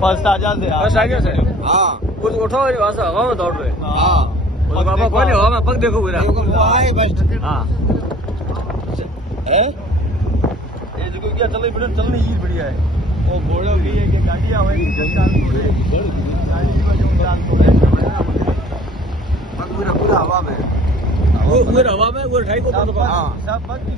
first आ जाते first आ गया से हाँ कुछ उठो हवा में दौड़ रहे हाँ बाबा कोई हवा में पग देखो पूरा हाँ ये जो क्या चल रही चलनी ही बढ़िया है वो घोड़े भी है कि गाड़ियां हुई पूरा हवा में वो पूरा हवा में वो ढाई को हाँ सब बात की